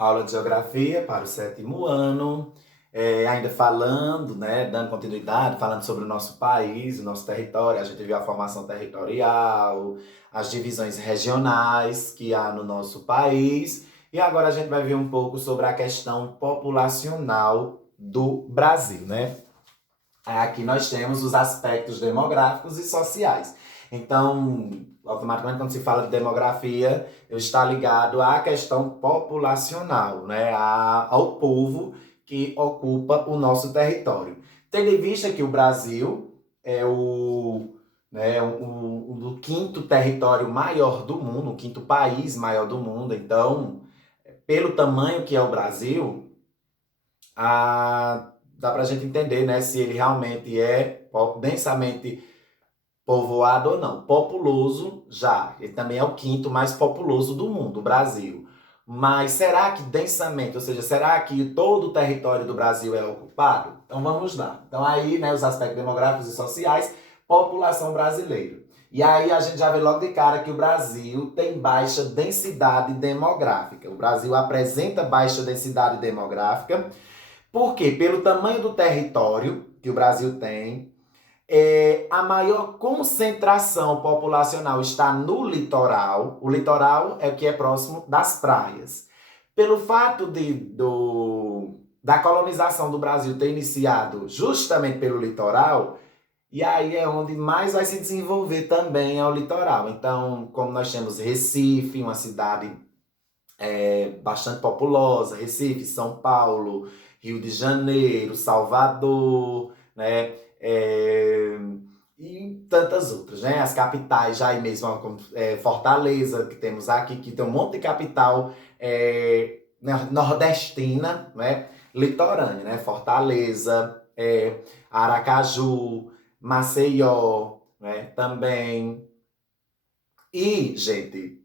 Aula de Geografia para o sétimo ano, ainda falando, né, dando continuidade, falando sobre o nosso país, o nosso território. A gente viu a formação territorial, as divisões regionais que há no nosso país, e agora a gente vai ver um pouco sobre a questão populacional do Brasil, né? Aqui nós temos os aspectos demográficos e sociais. Então, automaticamente, quando se fala de demografia, eu está ligado à questão populacional, né? Ao povo que ocupa o nosso território. Tendo em vista que o Brasil é o quinto território maior do mundo, o quinto país maior do mundo, então, pelo tamanho que é o Brasil, dá para a gente entender, né, se ele realmente é densamente povoado ou não. Populoso já, ele também é o quinto mais populoso do mundo, o Brasil. Mas será que densamente, ou seja, será que todo o território do Brasil é ocupado? Então vamos lá. Então aí, né, os aspectos demográficos e sociais, população brasileira. E aí a gente já vê logo de cara que o Brasil tem baixa densidade demográfica. O Brasil apresenta baixa densidade demográfica por quê? Pelo tamanho do território que o Brasil tem, a maior concentração populacional está no litoral. O litoral é o que é próximo das praias. Pelo fato da colonização do Brasil ter iniciado justamente pelo litoral, e aí é onde mais vai se desenvolver também é o litoral. Então, como nós temos Recife, uma cidade bastante populosa, Recife, São Paulo, Rio de Janeiro, Salvador, né? E tantas outras, né? As capitais já aí mesmo, como Fortaleza, que temos aqui, que tem um monte de capital nordestina, né? Litorânea, né? Fortaleza, Aracaju, Maceió, né? Também. E, gente,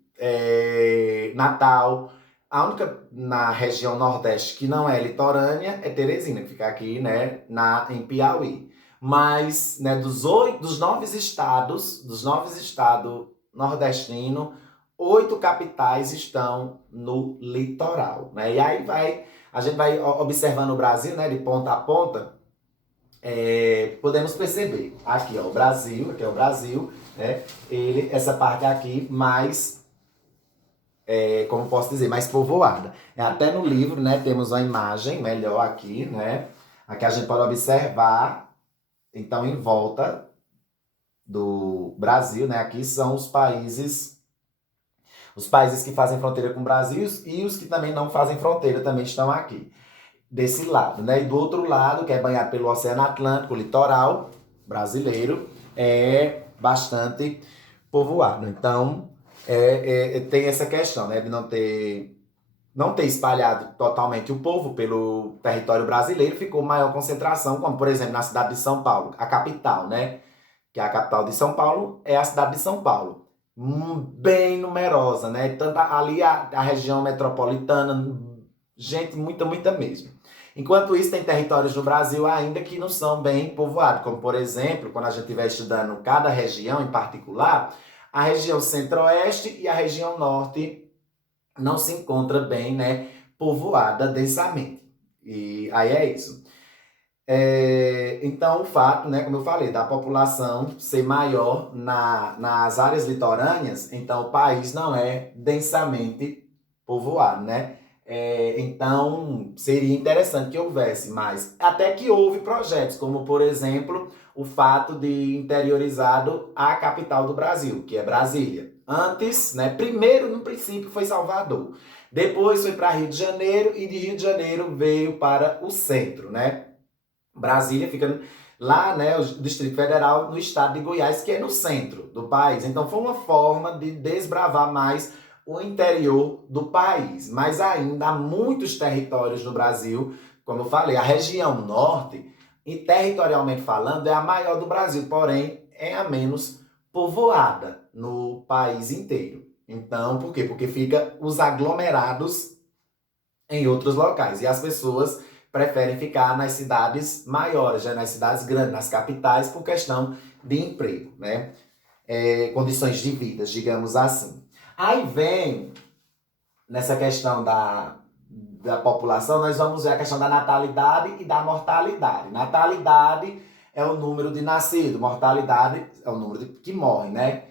Natal. A única na região Nordeste que não é litorânea é Teresina, que fica aqui, né, em Piauí. Mas, né, dos nove estados nordestinos, 8 capitais estão no litoral, né? E aí a gente vai observando o Brasil, né, de ponta a ponta, podemos perceber aqui, ó, o Brasil, aqui é o Brasil, né? Essa parte aqui mais, como posso dizer, mais povoada. Até no livro, né, temos uma imagem melhor aqui, né? Aqui a gente pode observar, então, em volta do Brasil, né? Aqui são os países que fazem fronteira com o Brasil e os que também não fazem fronteira também estão aqui desse lado, né? E do outro lado, que é banhado pelo Oceano Atlântico, o litoral brasileiro, é bastante povoado. Então, tem essa questão, né, de não ter espalhado totalmente o povo pelo território brasileiro, ficou maior concentração, como, por exemplo, na cidade de São Paulo, a capital, né? Que é a capital de São Paulo, é a cidade de São Paulo. Bem numerosa, né? Tanto ali a região metropolitana, gente, muita, muita mesmo. Enquanto isso, tem territórios no Brasil ainda que não são bem povoados, como, por exemplo, quando a gente estiver estudando cada região em particular, a região centro-oeste e a região norte não se encontra bem, né, povoada densamente. E aí é isso. Então, o fato, né, como eu falei, da população ser maior nas áreas litorâneas, então o país não é densamente povoado, né? Então, seria interessante que houvesse mais. Até que houve projetos, como, por exemplo, o fato de interiorizado a capital do Brasil, que é Brasília. Antes, né, primeiro, no princípio, foi Salvador. Depois foi para Rio de Janeiro e de Rio de Janeiro veio para o centro, né? Brasília fica lá, né, o Distrito Federal, no estado de Goiás, que é no centro do país. Então foi uma forma de desbravar mais o interior do país. Mas ainda há muitos territórios no Brasil, como eu falei, a região norte, e territorialmente falando, é a maior do Brasil, porém é a menos povoada no país inteiro. Então, por quê? Porque fica os aglomerados em outros locais. E as pessoas preferem ficar nas cidades maiores, né? Nas cidades grandes, nas capitais, por questão de emprego, né? Condições de vida, digamos assim. Aí vem nessa questão da população, nós vamos ver a questão da natalidade e da mortalidade. Natalidade é o número de nascidos, mortalidade é o número que morre, né?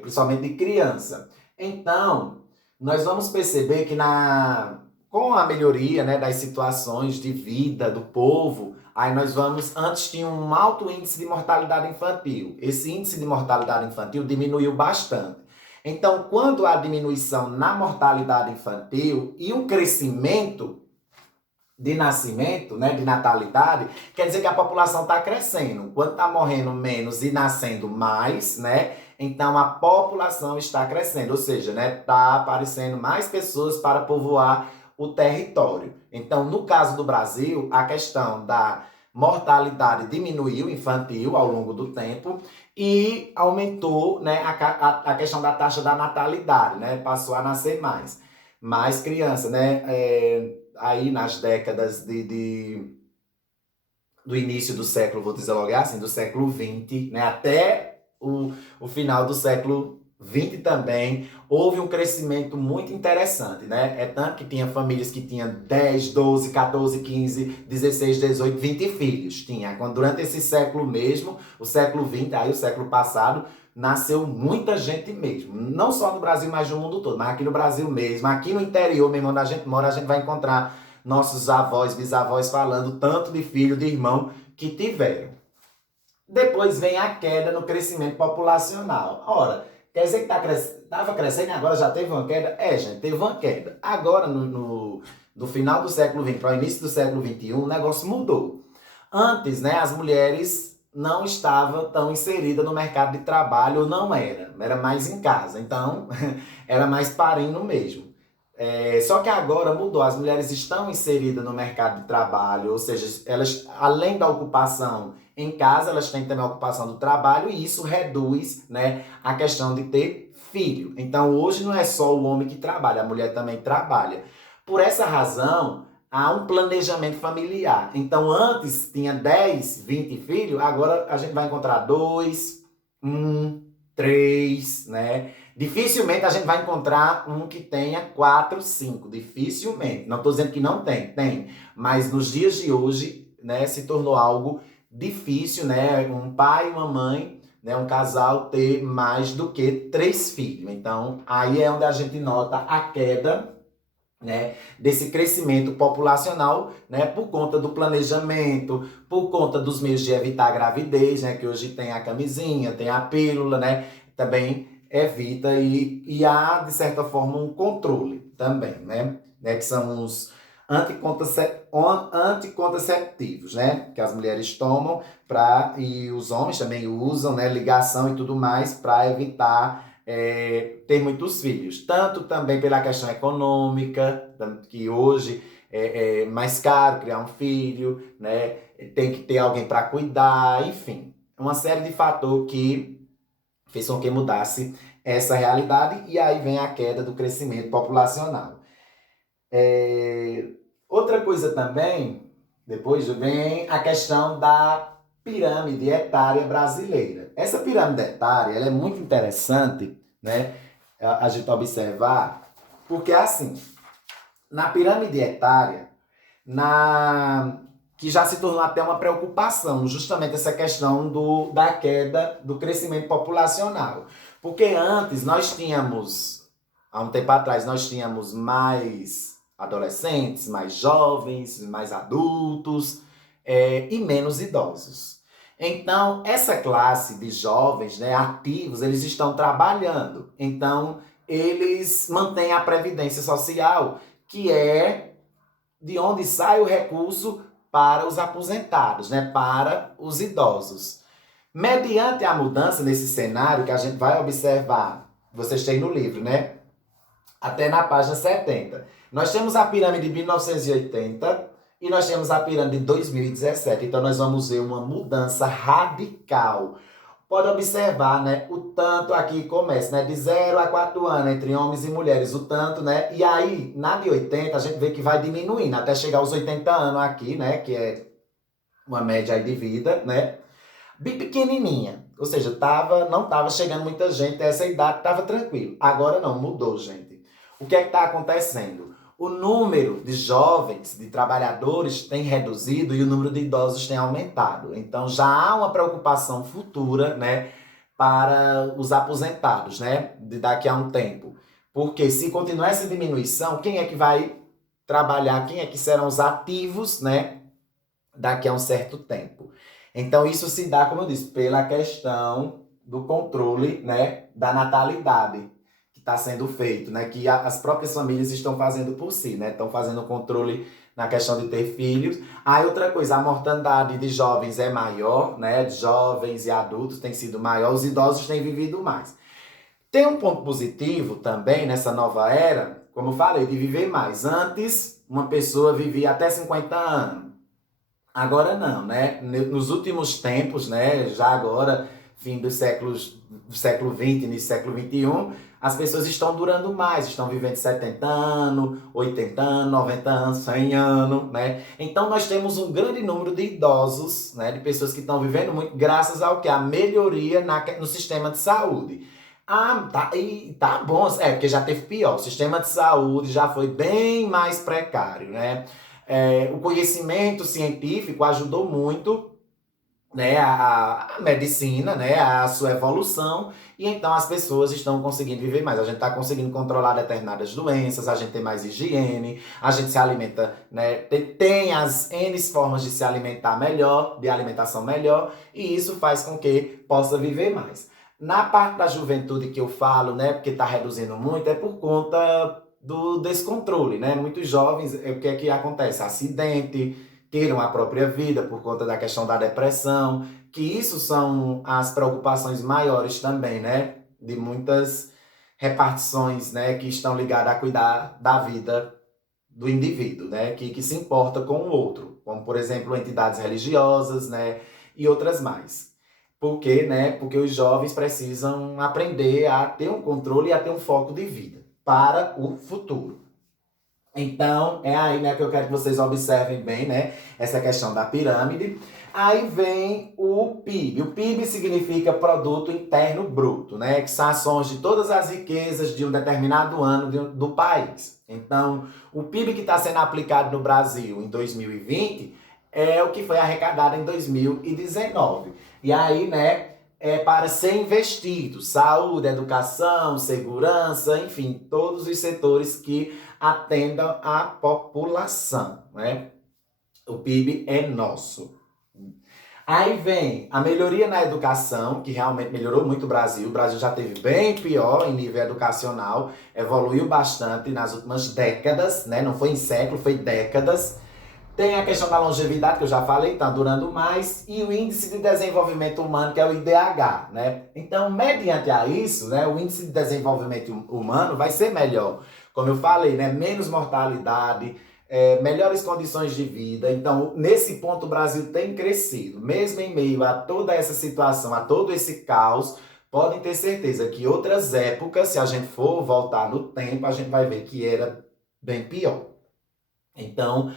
Principalmente de criança. Então, nós vamos perceber que com a melhoria, né, das situações de vida do povo, aí nós vamos, antes tinha um alto índice de mortalidade infantil. Esse índice de mortalidade infantil diminuiu bastante. Então, quando há diminuição na mortalidade infantil e um crescimento de nascimento, né, de natalidade, quer dizer que a população está crescendo. Quando está morrendo menos e nascendo mais, né, então a população está crescendo, ou seja, né, está aparecendo mais pessoas para povoar o território. Então, no caso do Brasil, a questão da mortalidade diminuiu infantil ao longo do tempo e aumentou, né, a questão da taxa da natalidade, né, passou a nascer mais crianças, né, aí nas décadas do início do século, vou dizer logo assim, do século XX, né, até o final do século XX também, houve um crescimento muito interessante, né? É tanto que tinha famílias que tinham 10, 12, 14, 15, 16, 18, 20 filhos. Tinha. Durante esse século mesmo, o século XX, aí o século passado, nasceu muita gente mesmo. Não só no Brasil, mas no mundo todo. Mas aqui no Brasil mesmo, aqui no interior mesmo, onde a gente mora, a gente vai encontrar nossos avós, bisavós falando tanto de filho, de irmão que tiveram. Depois vem a queda no crescimento populacional. Ora, quer dizer que estava crescendo e agora já teve uma queda? Gente, teve uma queda. Agora, no final do século XX para o início do século XXI, o negócio mudou. Antes, né, as mulheres não estavam tão inseridas no mercado de trabalho, ou não era mais em casa. Então, era mais parindo mesmo. Só que agora mudou, as mulheres estão inseridas no mercado de trabalho, ou seja, elas, além da ocupação em casa, elas têm também a ocupação do trabalho e isso reduz, né, a questão de ter filho. Então hoje não é só o homem que trabalha, a mulher também trabalha. Por essa razão, há um planejamento familiar. Então antes tinha 10, 20 filhos, agora a gente vai encontrar 2, 1, 3, né? Dificilmente a gente vai encontrar um que tenha 4, 5. Dificilmente. Não estou dizendo que não tem. Mas nos dias de hoje, né, se tornou algo difícil, né? Um pai e uma mãe, né, um casal ter mais do que 3 filhos. Então, aí é onde a gente nota a queda, né, desse crescimento populacional, né, por conta do planejamento, por conta dos meios de evitar a gravidez, né, que hoje tem a camisinha, tem a pílula, né, também evita e há, de certa forma, um controle também, né, que são os anticontraceptivos, né, que as mulheres tomam e os homens também usam, né, ligação e tudo mais para evitar ter muitos filhos, tanto também pela questão econômica, que hoje é mais caro criar um filho, né? Tem que ter alguém para cuidar, enfim, uma série de fatores que fez com que mudasse essa realidade e aí vem a queda do crescimento populacional. Outra coisa também, depois vem a questão da pirâmide etária brasileira. Essa pirâmide etária ela é muito interessante, né, a gente observar, porque assim, na pirâmide etária, que já se tornou até uma preocupação, justamente essa questão da queda do crescimento populacional. Porque antes nós tínhamos, há um tempo atrás, nós tínhamos mais adolescentes, mais jovens, mais adultos e menos idosos. Então, essa classe de jovens, né, ativos, eles estão trabalhando. Então, eles mantêm a previdência social, que é de onde sai o recurso para os aposentados, né, para os idosos. Mediante a mudança nesse cenário que a gente vai observar, vocês têm no livro, né, até na página 70. Nós temos a pirâmide de 1980 e nós temos a pirâmide de 2017. Então, nós vamos ver uma mudança radical. Pode observar, né, o tanto aqui começa, né, de 0 a 4 anos, entre homens e mulheres, o tanto, né, e aí, na de 80, a gente vê que vai diminuindo, até chegar aos 80 anos aqui, né, que é uma média aí de vida, né, bem pequenininha. Ou seja, não estava chegando muita gente, essa idade estava tranquilo. Agora não, mudou, gente. O que é que está acontecendo? o número de jovens, de trabalhadores tem reduzido e o número de idosos tem aumentado. Então já há uma preocupação futura, né, para os aposentados, né, de daqui a um tempo. Porque se continuar essa diminuição, quem é que vai trabalhar, quem é que serão os ativos, né, daqui a um certo tempo? Então isso se dá, como eu disse, pela questão do controle, né, da natalidade que está sendo feito, né, que as próprias famílias estão fazendo por si, né, estão fazendo controle na questão de ter filhos. Aí outra coisa, a mortandade de jovens é maior, né, de jovens e adultos tem sido maior, os idosos têm vivido mais. Tem um ponto positivo também nessa nova era, como eu falei, de viver mais. Antes, uma pessoa vivia até 50 anos. Agora não, né? Nos últimos tempos, né? Já agora, fim do século XX, início do século XXI, as pessoas estão durando mais, estão vivendo 70 anos, 80 anos, 90 anos, 100 anos, né? Então nós temos um grande número de idosos, né? De pessoas que estão vivendo muito, graças ao que? A melhoria no sistema de saúde. Ah, tá bom, porque já teve pior. O sistema de saúde já foi bem mais precário, né? O conhecimento científico ajudou muito, né, a medicina, né, a sua evolução, e então as pessoas estão conseguindo viver mais. A gente está conseguindo controlar determinadas doenças, a gente tem mais higiene, a gente se alimenta, né, tem as N formas de se alimentar melhor, de alimentação melhor, e isso faz com que possa viver mais. Na parte da juventude que eu falo, né, porque está reduzindo muito, é por conta do descontrole, né? Muitos jovens, o que é que acontece? Acidente, tiram a própria vida por conta da questão da depressão, que isso são as preocupações maiores também, né? De muitas repartições, né, que estão ligadas a cuidar da vida do indivíduo, né? Que se importa com o outro, como, por exemplo, entidades religiosas, né? E outras mais. Por quê, né? Porque os jovens precisam aprender a ter um controle e a ter um foco de vida para o futuro. Então, é aí, né, que eu quero que vocês observem bem, né, essa questão da pirâmide. Aí vem o PIB. O PIB significa Produto Interno Bruto, né, que são ações de todas as riquezas de um determinado ano do país. Então, o PIB que está sendo aplicado no Brasil em 2020 é o que foi arrecadado em 2019. E aí, né, é para ser investido, saúde, educação, segurança, enfim, todos os setores que atendam à população, né? O PIB é nosso. Aí vem a melhoria na educação, que realmente melhorou muito o Brasil. O Brasil já teve bem pior em nível educacional, evoluiu bastante nas últimas décadas, né? Não foi em século, foi décadas. Tem a questão da longevidade, que eu já falei, está durando mais, e o Índice de Desenvolvimento Humano, que é o IDH, né? Então, mediante a isso, né, o Índice de Desenvolvimento Humano vai ser melhor. Como eu falei, né, menos mortalidade, melhores condições de vida. Então, nesse ponto, o Brasil tem crescido. Mesmo em meio a toda essa situação, a todo esse caos, podem ter certeza que outras épocas, se a gente for voltar no tempo, a gente vai ver que era bem pior. Então,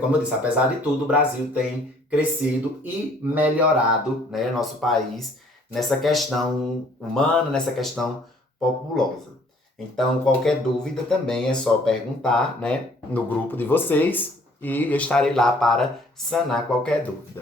como eu disse, apesar de tudo, o Brasil tem crescido e melhorado, né, nosso país nessa questão humana, nessa questão populosa. Então, qualquer dúvida também é só perguntar, né, no grupo de vocês e eu estarei lá para sanar qualquer dúvida.